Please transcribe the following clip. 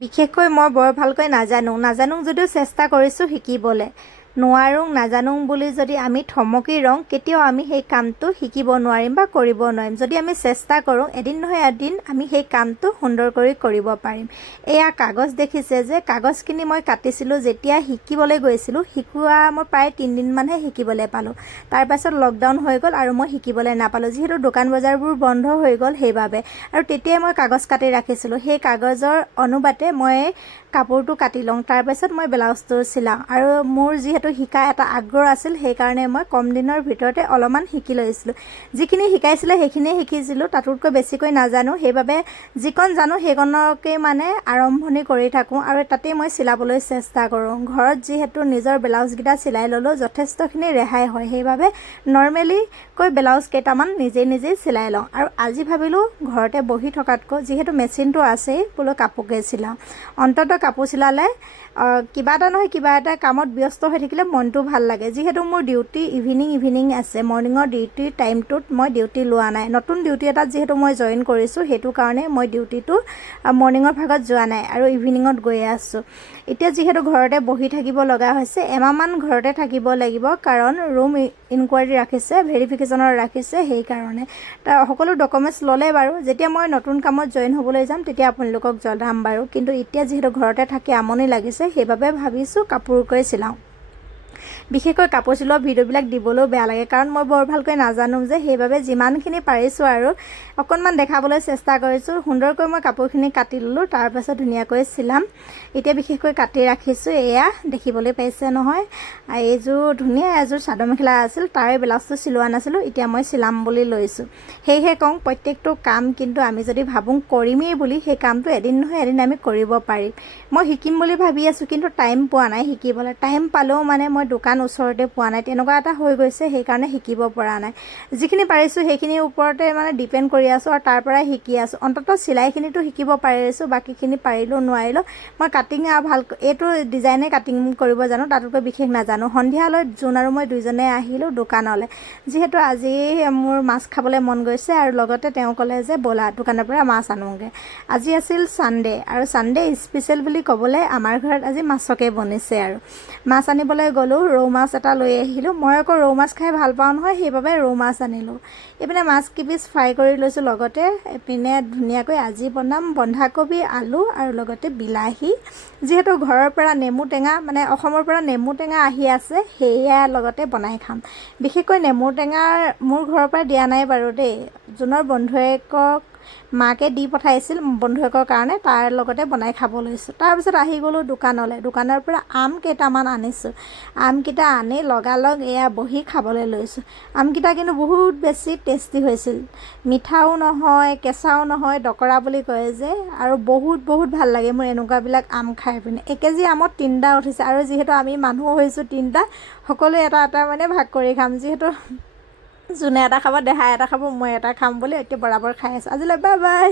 বিশেষকৈ মই বৰ ভালকৈ নাজানো যদিও চেষ্টা কৰিছোঁ শিকিবলৈ। নাজানো বুলি যদি আমি থমকি ৰওঁ কেতিয়াও আমি সেই কামটো শিকিব নোৱাৰিম বা কৰিব নোৱাৰিম। যদি আমি চেষ্টা কৰোঁ এদিন নহয় এদিন আমি সেই কামটো সুন্দৰ কৰি কৰিব পাৰিম। এয়া কাগজ দেখিছে যে কাগজখিনি মই কাটিছিলোঁ যেতিয়া শিকিবলৈ গৈছিলোঁ। শিকোৱা মই প্ৰায় 3 দিনমানহে শিকিবলৈ পালোঁ। তাৰপাছত লকডাউন হৈ গ'ল আৰু মই শিকিবলৈ নাপালোঁ, যিহেতু দোকান বজাৰবোৰ বন্ধ হৈ গ'ল সেইবাবে। আৰু তেতিয়াই মই কাগজ কাটি ৰাখিছিলোঁ। সেই কাগজৰ অনুপাতে মই কাপোৰটো কাটি লওঁ, তাৰপাছত মই ব্লাউজটো চিলাওঁ। আৰু মোৰ যিহেতু শিকা এটা আগ্ৰহ আছিল সেইকাৰণে মই কম দিনৰ ভিতৰতে অলপমান শিকি লৈছিলোঁ। যিখিনি শিকাইছিলে সেইখিনিয়ে শিকিছিলোঁ, তাতোতকৈ বেছিকৈ নাজানো। সেইবাবে যিকণ জানো সেইকণকে মানে আৰম্ভণি কৰি থাকোঁ আৰু তাতেই মই চিলাবলৈ চেষ্টা কৰোঁ। ঘৰত যিহেতু নিজৰ ব্লাউজকেইটা চিলাই ল'লেও যথেষ্টখিনি ৰেহাই হয়, সেইবাবে নৰ্মেলিকৈ ব্লাউজ কেইটামান নিজেই চিলাই লওঁ। আৰু আজি ভাবিলোঁ ঘৰতে বহি থকাতকৈ যিহেতু মেচিনটো আছেই বোলো কাপোৰকে চিলাওঁ। অন্ততঃ কাপোৰ চিলালে কিবা এটা নহয় কিবা এটা কামত ব্যস্ত হৈ থাকিলে মনটো ভাল লাগে। যিহেতু মোৰ ডিউটি ইভিনিং আছে, মৰ্ণিঙৰ ডিউটিৰ টাইমটোত মই ডিউটি লোৱা নাই। নতুন ডিউটি এটাত যিহেতু মই জইন কৰিছোঁ সেইটো কাৰণে মই ডিউটিটো মৰ্ণিঙৰ ভাগত যোৱা নাই আৰু ইভিনিঙত গৈয়ে আছোঁ। এতিয়া যিহেতু ঘৰতে বহি থাকিব লগা হৈছে, এমাহমান ঘৰতে থাকিব লাগিব, কাৰণ ৰুম ইনকুৱাৰী ৰাখিছে, ভেৰিফিকেশ্যনৰ ৰাখিছে। সেইকাৰণে সকলো ডকুমেণ্টছ ল'লে বাৰু। যেতিয়া মই নতুন কামত জইন হ'বলৈ যাম তেতিয়া আপোনালোকক জনাম বাৰু। কিন্তু এতিয়া যিহেতু ঘৰতে থাকি আমনি লাগিছে সেইবাবে ভাবিছোঁ কাপোৰকৈ চিলাওঁ। বিশেষকৈ কাপোৰ চিলোৱা ভিডিঅ'বিলাক দিবলৈও বেয়া লাগে, কাৰণ মই বৰ ভালকৈ নাজানো যে। সেইবাবে যিমানখিনি পাৰিছোঁ আৰু অকণমান দেখাবলৈ চেষ্টা কৰিছোঁ। সুন্দৰকৈ মই কাপোৰখিনি কাটি ল'লোঁ, তাৰপাছত ধুনীয়াকৈ চিলাম। এতিয়া বিশেষকৈ কাটি ৰাখিছোঁ। এয়া দেখিবলৈ পাইছে নহয়, এইযোৰ ধুনীয়া এযোৰ চাদৰ মেখেলা আছিল, তাৰে ব্লাউজটো চিলোৱা নাছিলোঁ, এতিয়া মই চিলাম বুলি লৈছোঁ। সেয়েহে কওঁ প্ৰত্যেকটো কাম কিন্তু আমি যদি ভাবোঁ কৰিমেই বুলি, সেই কামটো এদিন নহয় এদিন আমি কৰিব পাৰিম। মই শিকিম বুলি ভাবি আছোঁ কিন্তু টাইম পোৱা নাই শিকিবলৈ। টাইম পালেও মানে মই দোকান ওচৰতে পোৱা নাই, তেনেকুৱা এটা হৈ গৈছে, সেইকাৰণে শিকিব পৰা নাই। যিখিনি পাৰিছোঁ সেইখিনিৰ ওপৰতে মানে ডিপেণ্ড কৰি আছোঁ আৰু তাৰ পৰাই শিকি আছোঁ। অন্ততঃ চিলাইখিনিতো শিকিব পাৰিছোঁ, বাকীখিনি পাৰিলোঁ নোৱাৰিলোঁ। মই কাটিং এইটো ডিজাইনে কাটিং কৰিব জানো, তাতোতকৈ বিশেষ নাজানো। সন্ধিয়ালৈ জোন আৰু মই দুইজনে আহিলোঁ দোকানলৈ, যিহেতু আজি মোৰ মাছ খাবলৈ মন গৈছে আৰু লগতে তেওঁ ক'লে যে ব'লা দোকানৰ পৰা মাছ আনোগৈ। আজি আছিল ছানডে আৰু ছানডে স্পেচিয়েল বুলি ক'বলৈ আমাৰ ঘৰত আজি মাছকে বনিছে। আৰু মাছ আনিবলৈ গ'লোঁ, ৰৌ মাছ এটা লৈ আহিলোঁ। মই আকৌ ৰৌ মাছ খাই ভাল পাওঁ নহয়, সেইবাবে ৰৌ মাছ আনিলোঁ। এইপিনে মাছ কেইপিচ ফ্ৰাই কৰি লৈছোঁ, লগতে এইপিনে ধুনীয়াকৈ আজি বনাম বন্ধাকবি, আলু আৰু লগতে বিলাহী। যিহেতু ঘৰৰ পৰা নেমু টেঙা মানে অসমৰ পৰা নেমু টেঙা আহি আছে, সেয়া লগতে বনাই খাম। বিশেষকৈ নেমু টেঙা মোৰ ঘৰৰ পৰা দিয়া নাই বাৰু দেই, জোনৰ বন্ধুৱেকক মাকে দি পঠাইছিল বন্ধুৱেকৰ কাৰণে, তাৰ লগতে বনাই খাব লৈছোঁ। তাৰপিছত আহি গ'লোঁ দোকানলৈ। দোকানৰ পৰা আম কেইটামান আনিছোঁ। আমকেইটা আনি লগালগ এয়া বহি খাবলৈ লৈছোঁ। আমকেইটা কিন্তু বহুত বেছি টেষ্টি হৈছিল, মিঠাও নহয় কেঁচাও নহয়, দকৰা বুলি কয় যে। আৰু বহুত ভাল লাগে মোৰ এনেকুৱাবিলাক আম খাই পিনে। 1 কেজি আমত 3টা উঠিছে, আৰু যিহেতু আমি মানুহ হৈছোঁ 3টা, সকলোৱে এটা মানে ভাগ কৰি খাম। যিহেতু যোনে এটা খাব, দেহাই এটা খাব, মই এটা খাম বুলি এতিয়া বৰাবৰ খাই আছোঁ। আজিলৈ বাই বাই।